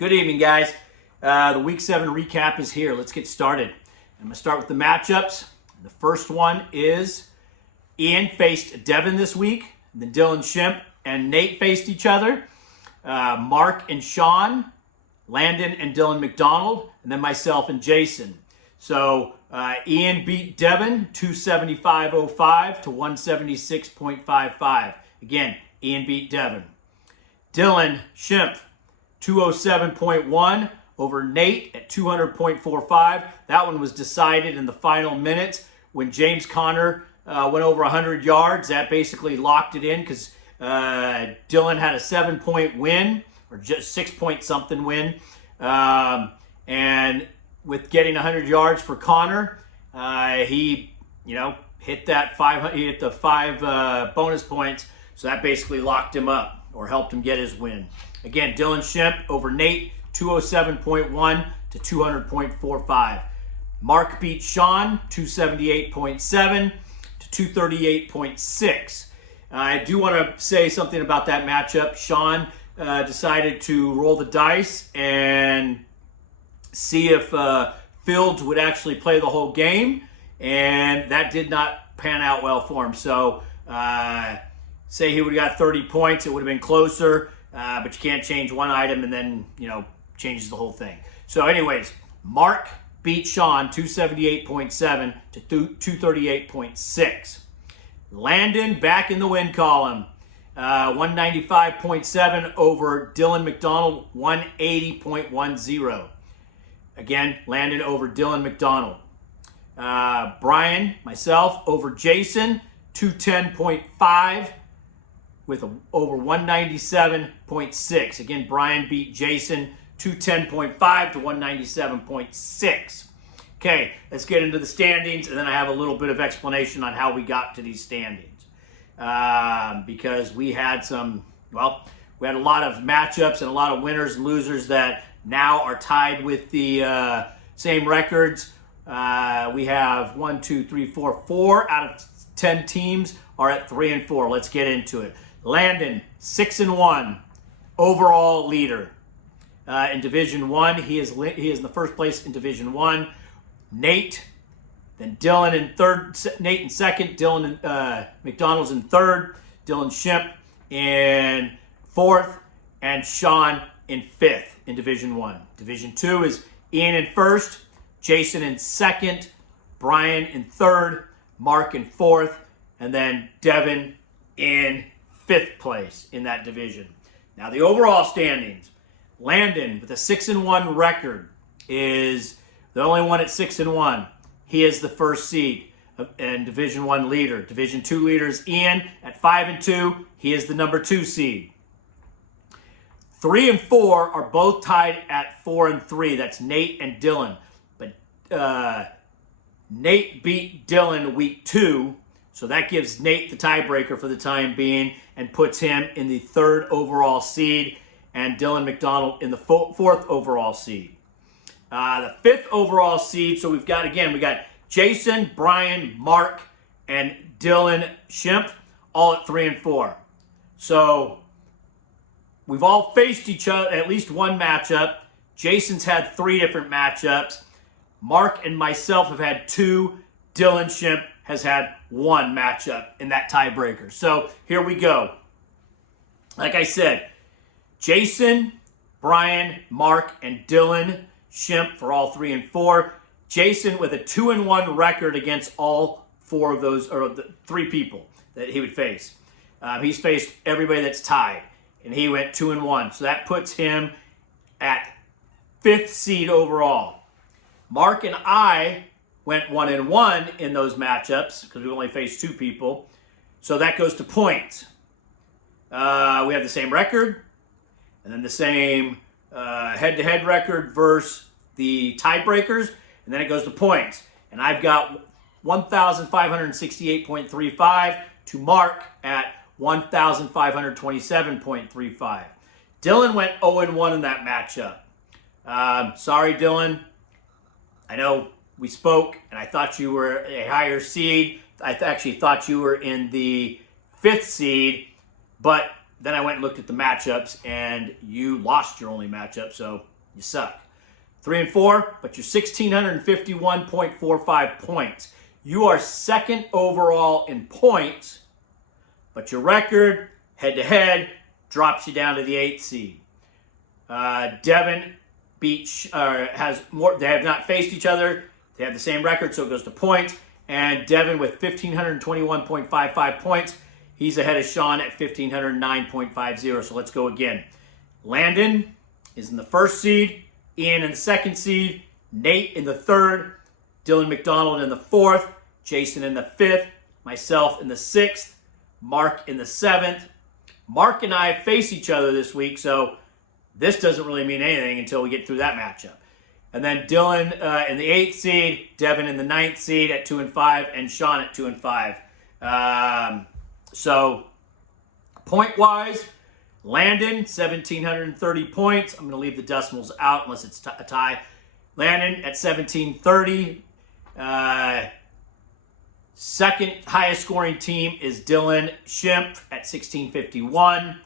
Good evening, guys. The Week 7 recap is here. Let's get started. I'm going to start with the matchups. The first one is Ian faced Devin this week. Then Dylan Shimp and Nate faced each other. Mark and Sean, Landon and Dylan McDonald, and then myself and Jason. So Ian beat Devin 275.05 to 176.55. Again, Ian beat Devin. Dylan Shimp 207.1 over Nate at 200.45. That one was decided in the final minutes when James Conner went over 100 yards. That basically locked it in because Dylan had a 7-point win, or just 6-point something win. And with getting 100 yards for Conner, he hit that he hit the 5 bonus points. So that basically locked him up or helped him get his win. Again, Dylan Shimp over Nate, 207.1 to 200.45. Mark beat Sean, 278.7 to 238.6. I do want to say something about that matchup. Sean decided to roll the dice and see if Fields would actually play the whole game, and that did not pan out well for him. So say he would have got 30 points, it would have been closer, but you can't change one item and then, changes the whole thing. So anyways, Mark beat Sean 278.7 to 238.6. Landon back in the win column, 195.7 over Dylan McDonald, 180.10. Again, Landon over Dylan McDonald. Brian, myself, over Jason, 210.5 with over 197.6. Again, Brian beat Jason 210.5 to 197.6. Okay, let's get into the standings, and then I have a little bit of explanation on how we got to these standings. Because we had a lot of matchups and a lot of winners and losers that now are tied with the same records. We have 4 out of 10 teams are at 3 and 4. Let's get into it. Landon, 6-1, overall leader. In Division 1, he is in the first place in Division 1. Nate, then Dylan in third. Nate in second. Dylan McDonald's in third. Dylan Shimp in fourth, and Sean in fifth in Division 1. Division 2 is Ian in first, Jason in second, Brian in third, Mark in fourth, and then Devin in fifth place in that division. Now the overall standings. Landon with a 6-1 record is the only one at 6-1. He is the first seed and Division 1 leader. Division 2 leader is Ian at 5-2. He is the number 2 seed. 3 and 4 are both tied at 4 and 3. That's Nate and Dylan. But Nate beat Dylan week 2, so that gives Nate the tiebreaker for the time being and puts him in the 3rd overall seed, and Dylan McDonald in the 4th overall seed. The 5th overall seed, so we got Jason, Brian, Mark, and Dylan Shimp, all at 3 and 4. So we've all faced each other at least one matchup. Jason's had 3 different matchups. Mark and myself have had 2. Dylan Shimp has had 1 matchup in that tiebreaker. So here we go. Like I said, Jason, Brian, Mark, and Dylan Shimp for all 3 and 4. Jason with a 2-1 record against all 4 of those, or the 3 people that he would face. He's faced everybody that's tied, and he went 2-1. So that puts him at 5th seed overall. Mark and I went 1-1 in those matchups because we only faced 2 people. So that goes to points. We have the same record, and then the same head-to-head record versus the tiebreakers, and then it goes to points. And I've got 1,568.35 to Mark at 1,527.35. Dylan went 0-1 in that matchup. Sorry, Dylan. I know we spoke, and I thought you were a higher seed. I actually thought you were in the 5th seed, but then I went and looked at the matchups, and you lost your only matchup, so you suck. 3 and 4, but you're 1,651.45 points. You are second overall in points, but your record, head-to-head, drops you down to the 8th seed. Devin has more. They have not faced each other. They have the same record, so it goes to points. And Devin with 1,521.55 points. He's ahead of Sean at 1,509.50. So let's go again. Landon is in the 1st seed. Ian in the 2nd seed. Nate in the 3rd. Dylan McDonald in the 4th. Jason in the 5th. Myself in the 6th. Mark in the 7th. Mark and I face each other this week, so this doesn't really mean anything until we get through that matchup. And then Dylan in the 8th seed, Devin in the 9th seed at 2 and 5, and Sean at 2 and 5. So, point-wise, Landon, 1,730 points. I'm going to leave the decimals out unless it's a tie. Landon at 1,730. Second highest scoring team is Dylan Schimpf at 1,651.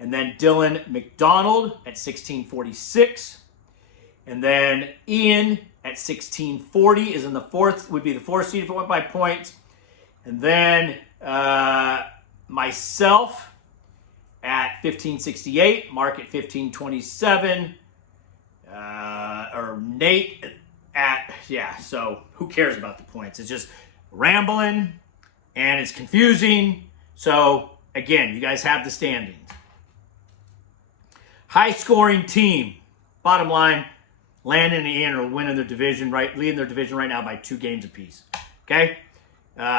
And then Dylan McDonald at 1,646. And then Ian at 1,640 is in the 4th, would be the 4th seed if it went by points. And then myself at 1,568, Mark at 1,527, or Nate at, so who cares about the points? It's just rambling and it's confusing. So again, you guys have the standings. High scoring team, bottom line, Landon and Ian are leading their division right now by 2 games apiece. Okay?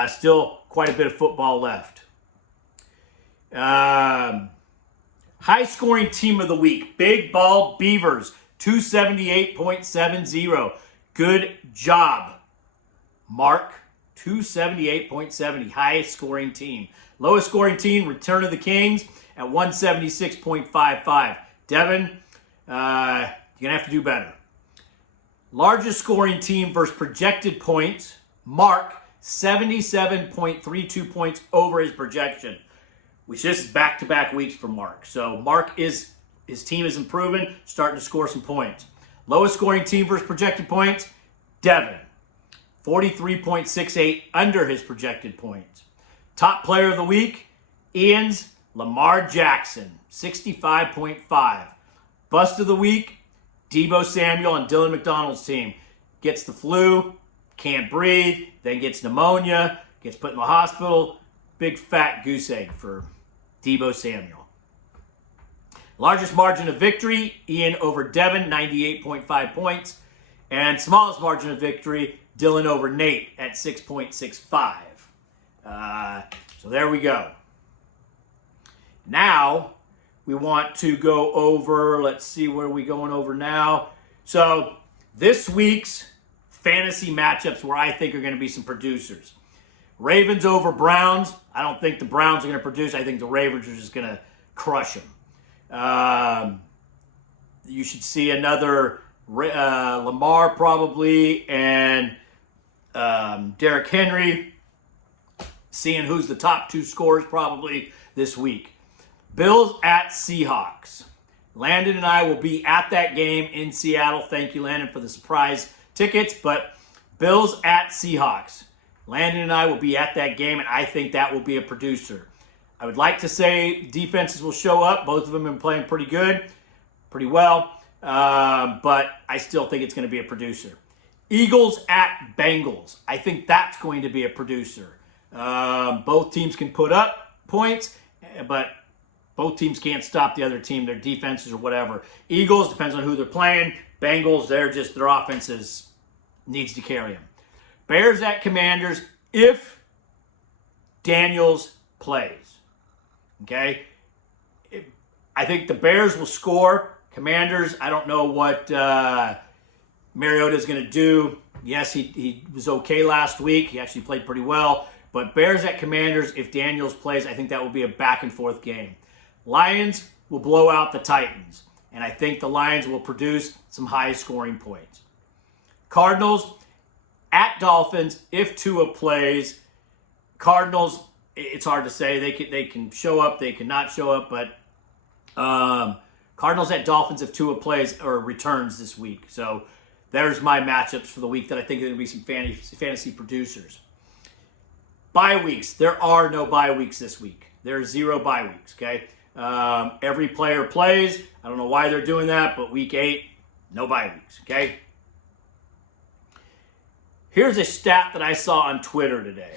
Still quite a bit of football left. High scoring team of the week, Big Ball Beavers, 278.70. Good job, Mark. 278.70, highest scoring team. Lowest scoring team, Return of the Kings at 176.55. Devin, you're going to have to do better. Largest scoring team versus projected points, Mark, 77.32 points over his projection, which this is back-to-back weeks for Mark. So Mark his team is improving, starting to score some points. Lowest scoring team versus projected points, Devin, 43.68 under his projected points. Top player of the week, Ian's Lamar Jackson, 65.5. Bust of the week, Deebo Samuel and Dylan McDonald's team. Gets the flu, can't breathe, then gets pneumonia, gets put in the hospital. Big fat goose egg for Deebo Samuel. Largest margin of victory, Ian over Devin, 98.5 points. And smallest margin of victory, Dylan over Nate at 6.65. So there we go. Now, we want to go over, let's see where we're going over now. So, this week's fantasy matchups where I think are going to be some producers. Ravens over Browns. I don't think the Browns are going to produce. I think the Ravens are just going to crush them. You should see another Lamar probably and Derrick Henry, seeing who's the top 2 scorers probably this week. Bills at Seahawks. Landon and I will be at that game in Seattle. Thank you, Landon, for the surprise tickets. But Bills at Seahawks. Landon and I will be at that game, and I think that will be a producer. I would like to say defenses will show up. Both of them have been playing pretty good, pretty well. But I still think it's going to be a producer. Eagles at Bengals. I think that's going to be a producer. Both teams can put up points, but both teams can't stop the other team, their defenses or whatever. Eagles, depends on who they're playing. Bengals, their offenses needs to carry them. Bears at Commanders, if Daniels plays. Okay? I think the Bears will score. Commanders, I don't know what Mariota's going to do. Yes, he was okay last week. He actually played pretty well. But Bears at Commanders, if Daniels plays, I think that will be a back-and-forth game. Lions will blow out the Titans. And I think the Lions will produce some high-scoring points. Cardinals at Dolphins, if Tua plays. Cardinals, it's hard to say. They can show up, they cannot show up, but Cardinals at Dolphins if Tua plays or returns this week. So there's my matchups for the week that I think are going to be some fantasy producers. Bye weeks. There are no bye weeks this week. There are 0 bye weeks, okay? Every player plays. I don't know why they're doing that, but week 8, no bye weeks, okay? Here's a stat that I saw on Twitter today.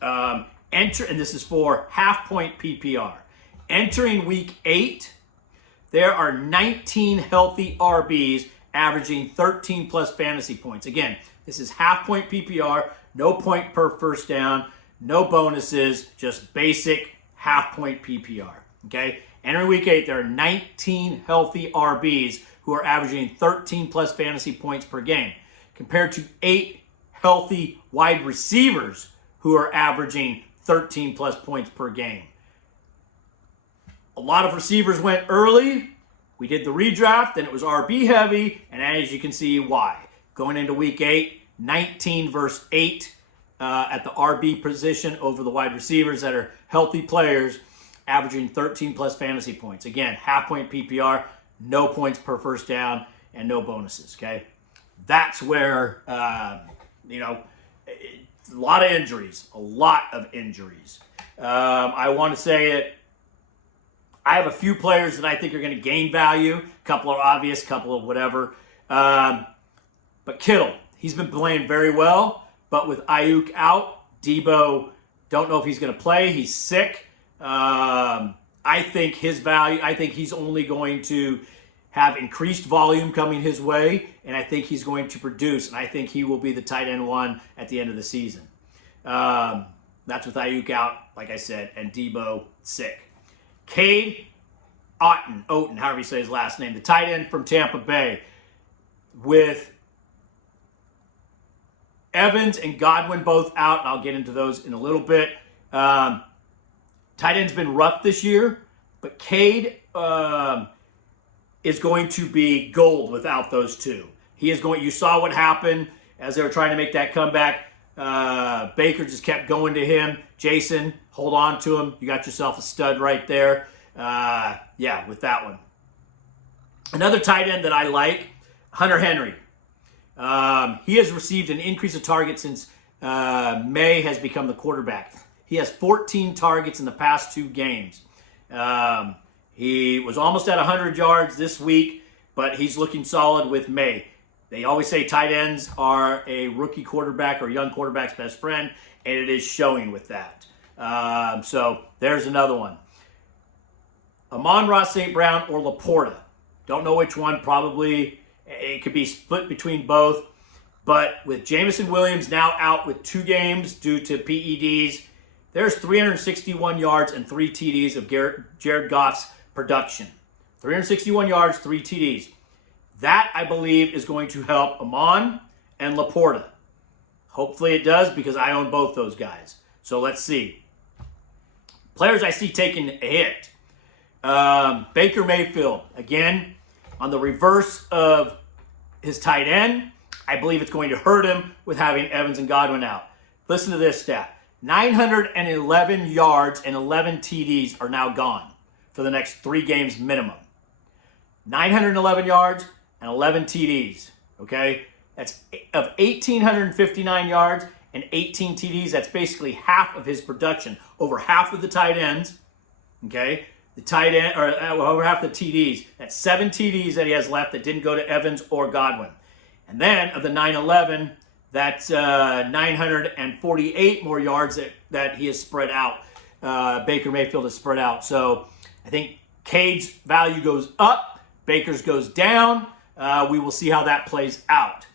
And this is for half-point PPR. Entering week 8, there are 19 healthy RBs averaging 13-plus fantasy points. Again, this is half-point PPR, no point per first down, no bonuses, just basic half-point PPR, okay? Entering week 8, there are 19 healthy RBs who are averaging 13-plus fantasy points per game, compared to 8 healthy wide receivers who are averaging 13-plus points per game. A lot of receivers went early. We did the redraft, and it was RB heavy, and as you can see, why. Going into week 8, 19 versus 8 at the RB position over the wide receivers that are healthy players, averaging 13-plus fantasy points. Again, half-point PPR, no points per first down, and no bonuses, okay? That's where, a lot of injuries, I want to say it. I have a few players that I think are going to gain value. A couple are obvious, a couple of whatever. But Kittle, he's been playing very well. But with Ayuk out, Debo, don't know if he's going to play. He's sick. I think his value, I think he's only going to have increased volume coming his way. And I think he's going to produce. And I think he will be the tight end 1 at the end of the season. That's with Ayuk out, like I said, and Debo sick. Cade Otton, however you say his last name, the tight end from Tampa Bay, with Evans and Godwin both out, and I'll get into those in a little bit. Tight end's been rough this year, but Cade is going to be gold without those two. He is going. You saw what happened as they were trying to make that comeback. Baker just kept going to him. Jason, hold on to him. You got yourself a stud right there. With that one. Another tight end that I like, Hunter Henry. He has received an increase of targets since May has become the quarterback. He has 14 targets in the past 2 games. He was almost at 100 yards this week, but he's looking solid with May. They always say tight ends are a rookie quarterback or young quarterback's best friend, and it is showing with that. So there's another one. Amon-Ra St. Brown or Laporta. Don't know which one. Probably it could be split between both. But with Jameson Williams now out with 2 games due to PEDs, there's 361 yards and 3 TDs of Jared Goff's production. 361 yards, 3 TDs. That, I believe, is going to help Amon and Laporta. Hopefully it does, because I own both those guys. So let's see. Players I see taking a hit. Baker Mayfield, again, on the reverse of his tight end. I believe it's going to hurt him with having Evans and Godwin out. Listen to this stat. 911 yards and 11 TDs are now gone for the next 3 games minimum. 911 yards and 11 TDs, okay? That's of 1,859 yards and 18 TDs. That's basically half of his production. Over half of the tight ends, okay? The tight end, or over half the TDs. That's 7 TDs that he has left that didn't go to Evans or Godwin. And then of the 911, that's 948 more yards that he has spread out. Baker Mayfield has spread out. So I think Cade's value goes up. Baker's goes down. We will see how that plays out.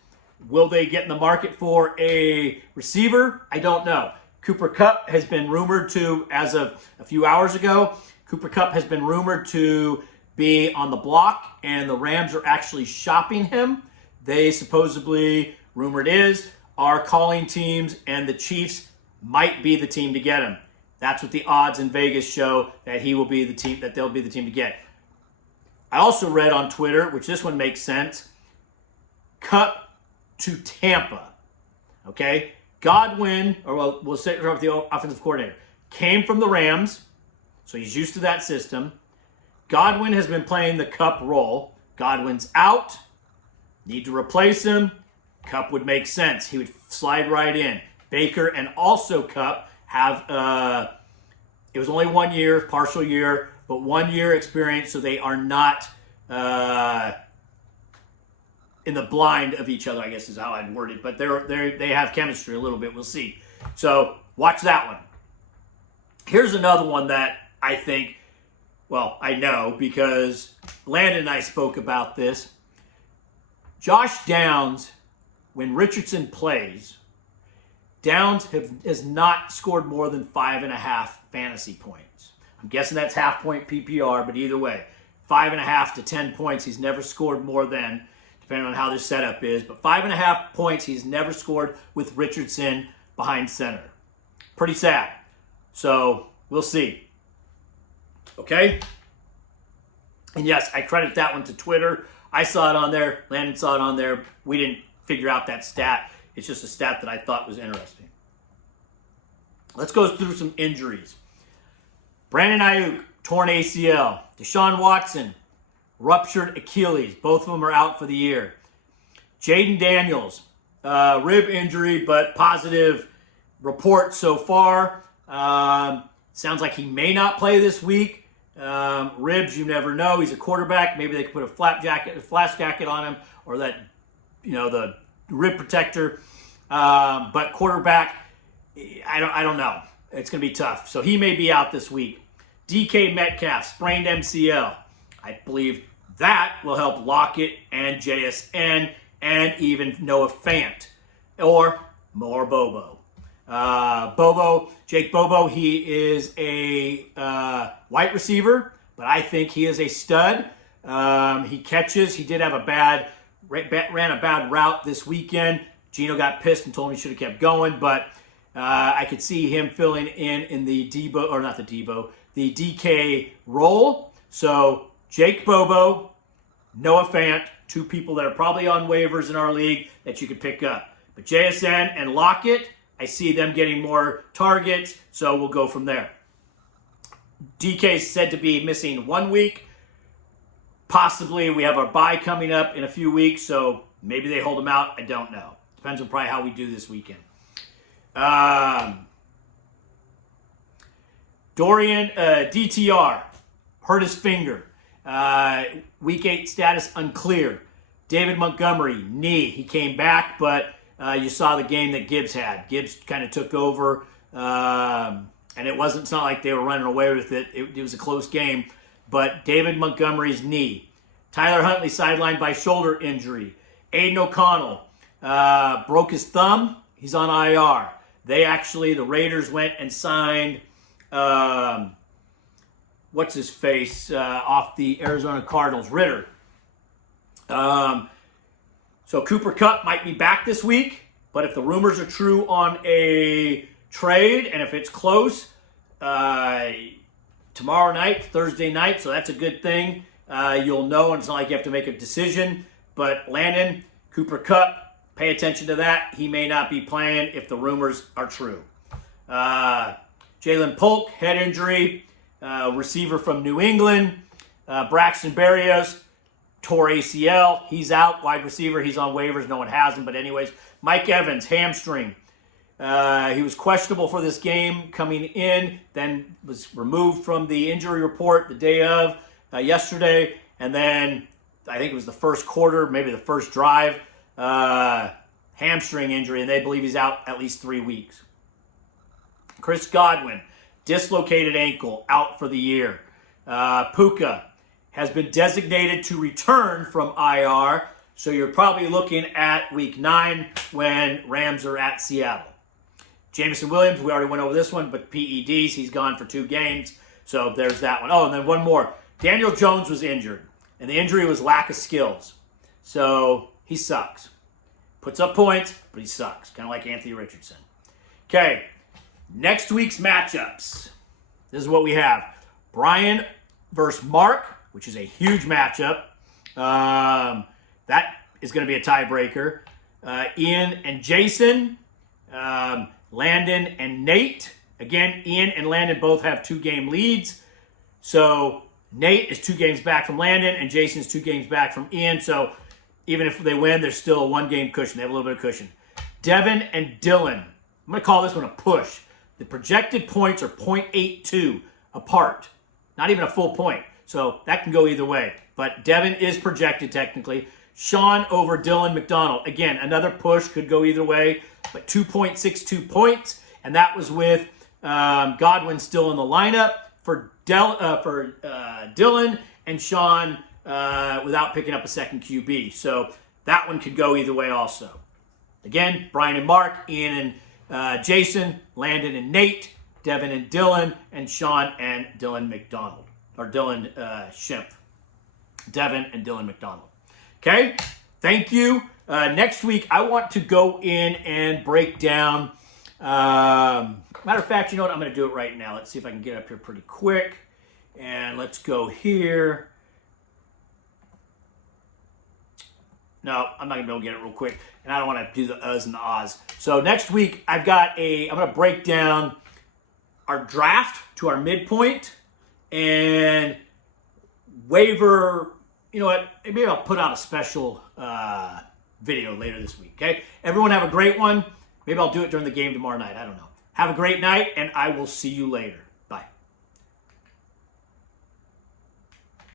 Will they get in the market for a receiver? I don't know. Cooper Kupp has been rumored to, as of a few hours ago, Cooper Kupp has been rumored to be on the block, and the Rams are actually shopping him. They supposedly, rumored is, are calling teams, and the Chiefs might be the team to get him. That's what the odds in Vegas show, that he will be the team, that they'll be the team to get. I also read on Twitter, which this one makes sense, Kupp to Tampa. Okay? Godwin, or we'll start with the offensive coordinator. came from the Rams, so he's used to that system. Godwin has been playing the Kupp role. Godwin's out. Need to replace him. Kupp would make sense. He would slide right in. Baker and also Kupp have, it was only 1 year, partial year, but 1 year experience, so they are not in the blind of each other, I guess is how I'd word it. But they have chemistry a little bit. We'll see. So watch that one. Here's another one that I think, well, I know because Landon and I spoke about this. Josh Downs, when Richardson plays, Downs has not scored more than 5.5 fantasy points. I'm guessing that's half point PPR, but either way, 5.5 to 10 points. He's never scored more than, depending on how this setup is, but 5.5 points he's never scored with Richardson behind center. Pretty sad. So we'll see. Okay? And yes, I credit that one to Twitter. I saw it on there. Landon saw it on there. We didn't figure out that stat. It's just a stat that I thought was interesting. Let's go through some injuries. Brandon Ayuk, torn ACL. Deshaun Watson, ruptured Achilles. Both of them are out for the year. Jaden Daniels, rib injury, but positive report so far. Sounds like he may not play this week. Ribs, you never know. He's a quarterback. Maybe they could put a flash jacket on him, or that, the rib protector. But quarterback, I don't know. It's going to be tough. So he may be out this week. DK Metcalf, sprained MCL. I believe that will help Lockett and JSN and even Noah Fant or more Bobo. Jake Bobo, he is a wide receiver, but I think he is a stud. He catches. He did have ran a bad route this weekend. Gino got pissed and told him he should have kept going, but I could see him filling in the the DK role. So Jake Bobo, Noah Fant, two people that are probably on waivers in our league that you could pick up. But JSN and Lockett, I see them getting more targets, so we'll go from there. DK is said to be missing 1 week. Possibly we have our bye coming up in a few weeks, so maybe they hold him out. I don't know. Depends on probably how we do this weekend. Dorian, DTR, hurt his finger. Week 8 status unclear. David Montgomery, knee. He came back, but you saw the game that Gibbs had. Gibbs kind of took over, and it's not like they were running away with it. It was a close game, but David Montgomery's knee. Tyler Huntley sidelined by shoulder injury. Aiden O'Connell broke his thumb. He's on IR. The Raiders went and signed, what's his face, off the Arizona Cardinals, Ritter. So Cooper Kupp might be back this week, but if the rumors are true on a trade, and if it's close, tomorrow night, Thursday night, so that's a good thing. You'll know, and it's not like you have to make a decision. But Landon, Cooper Kupp, pay attention to that. He may not be playing if the rumors are true. Jalen Polk, head injury, receiver from New England. Braxton Berrios, tore ACL. He's out. Wide receiver. He's on waivers. No one has him. But anyways, Mike Evans, hamstring. He was questionable for this game coming in, then was removed from the injury report the day of yesterday. And then I think it was the first quarter, maybe the first drive, hamstring injury. And they believe he's out at least 3 weeks. Chris Godwin, dislocated ankle, out for the year. Puka has been designated to return from IR, so you're probably looking at week 9 when Rams are at Seattle. Jameson Williams, we already went over this one, but PEDs, he's gone for 2 games, so there's that one. Oh, and then one more. Daniel Jones was injured, and the injury was lack of skills. So he sucks. Puts up points, but he sucks, kind of like Anthony Richardson. Okay, next week's matchups. This is what we have. Brian versus Mark, which is a huge matchup. That is going to be a tiebreaker. Ian and Jason, Landon and Nate, Again, Ian and Landon both have 2-game leads. So Nate is 2 games back from Landon, and Jason's 2 games back from Ian. So even if they win, there's still a 1-game cushion. They have a little bit of cushion. Devin and Dylan. I'm going to call this one a push. The projected points are 0.82 apart. Not even a full point. So that can go either way. But Devin is projected technically. Sean over Dylan McDonald. Again, another push, could go either way. But 2.62 points. And that was with Godwin still in the lineup for Dylan and Sean without picking up a second QB. So that one could go either way also. Again, Brian and Mark, Ian and Jason, Landon and Nate, Devin and Dylan, and Sean and Dylan McDonald. Or Dylan Schimpf. Devin and Dylan McDonald. Okay? Thank you. Next week, I want to go in and break down. Matter of fact, you know what? I'm going to do it right now. Let's see if I can get up here pretty quick. And let's go here. No, I'm not going to be able to get it real quick. And I don't want to do the uhs and the ahs. So next week, I'm going to break down our draft to our midpoint and waiver. You know what? Maybe I'll put out a special video later this week, okay? Everyone have a great one. Maybe I'll do it during the game tomorrow night. I don't know. Have a great night, and I will see you later.